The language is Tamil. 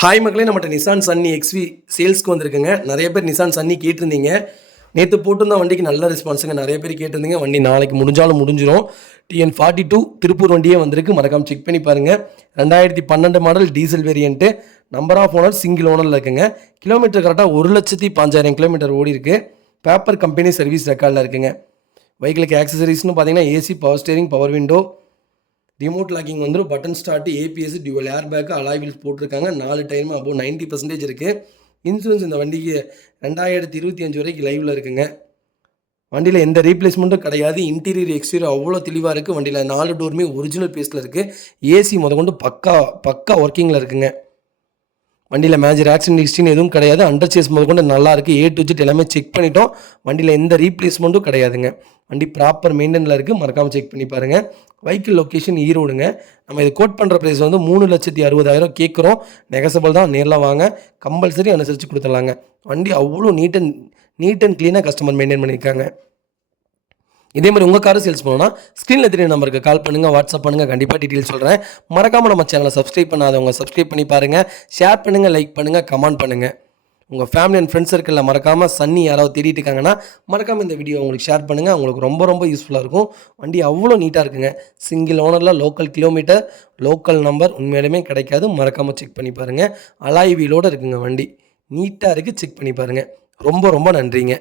ஹாய் மக்களே, நம்மகிட்ட நிசான் சன்னி எக்ஸ்வி சேல்ஸ்க்கு வந்திருக்குங்க. நிறைய பேர் நிசான் சன்னி கேட்டிருந்தீங்க. நேற்று போட்டிருந்த வண்டிக்கு நல்ல ரெஸ்பான்ஸுங்க. நிறைய பேர் கேட்டிருந்தீங்க. வண்டி நாளைக்கு முடிஞ்சாலும் முடிஞ்சிடும். TN42 திருப்பூர் வண்டியே வந்திருக்கு. மறக்காமல் செக் பண்ணி பாருங்கள். 2012 model diesel variant. Number of owner single ஓனரில் இருக்குங்க. கிலோமீட்டர் கரெக்டாக 1,05,000 கிலோமீட்டர் ஓடி இருக்குது. பேப்பர் கம்பெனி சர்வீஸ் ரெக்கார்டில் இருக்குங்க. பைக்கிலுக்கு ஆக்சசரிஸ்னு பார்த்தீங்கன்னா AC, power steering, power window, remote locking வந்துடும், button start, ABS, dual air bag, alloy wheels போட்டிருக்காங்க. 4 டைம் அபோவ் 90% இருக்குது. இன்சூரன்ஸ் இந்த வண்டிக்கு 2025 வரைக்கும் லைவில் இருக்குங்க. வண்டியில் எந்த ரீப்ளேஸ்மெண்ட்டும் கிடையாது. இன்டீரியர் எக்ஸ்டீரியர் அவ்வளோ தெளிவாக இருக்குது. வண்டியில் 4 டோருமே ஒரிஜினல் பேஸில் இருக்குது. ஏசி கொண்டு பக்கா ஒர்க்கிங்கில் இருக்குங்க. வண்டியில் மேஜர் ஆக்சிடென்ட் ஹிஸ்ட்ரின்னு எதுவும் கிடையாது. அண்டர் சேஸ் கொண்டு நல்லா இருக்குது. A to Z எல்லாமே செக் பண்ணிட்டோம். வண்டியில் எந்த ரீப்ளேஸ்மெண்ட்டும் கிடையாதுங்க. வண்டி ப்ராப்பர் மெயின்டெனில் இருக்குது. மறக்காமல் செக் பண்ணி பாருங்கள். வெஹிக்கிள் லொக்கேஷன் ஈரோடுங்க. நம்ம இது கோட் பண்ணுற ப்ரைஸ் வந்து 3,60,000 கேட்குறோம். நெகசபிள் தான். நேரில் வாங்க, கம்பல்சரி அனுசரித்து கொடுத்துடலாங்க. வண்டி அவ்வளோ நீட் அண்ட் க்ளீனாக கஸ்டமர் மெயின்டைன் பண்ணியிருக்காங்க. இதே மாதிரி உங்கள் காரை சேல்ஸ் பண்ணணும்னா ஸ்க்ரீனில் தெரிய நம்பருக்கு கால் பண்ணுங்கள், வாட்ஸ்அப் பண்ணுங்கள். கண்டிப்பாக டீட்டெயில் சொல்கிறேன். மறக்காமல் நம்ம சேனலை சப்ஸ்கிரைப் பண்ணாதவங்க சப்ஸ்கிரைப் பண்ணி பாருங்கள். ஷேர் பண்ணுங்கள், லைக் பண்ணுங்கள், கமெண்ட் பண்ணுங்கள். உங்கள் ஃபேமிலி அண்ட் ஃப்ரெண்ட்ஸ் சர்க்கிளில் மறக்காமல் சன்னி யாராவது தேடிட்டு இருக்காங்கன்னா மறக்காமல் இந்த வீடியோ உங்களுக்கு ஷேர் பண்ணுங்கள். உங்களுக்கு ரொம்ப யூஸ்ஃபுல்லாக இருக்கும். வண்டி அவ்வளோ நீட்டாக இருக்குங்க. சிங்கிள் ஓனரில், லோக்கல் கிலோமீட்டர், லோக்கல் நம்பர் உண்மையிலுமே கிடைக்காது. மறக்காமல் செக் பண்ணி பாருங்கள். அலாய் வீலோடு இருக்குங்க. வண்டி நீட்டாக இருக்குது. செக் பண்ணி பாருங்கள். ரொம்ப நன்றிங்க.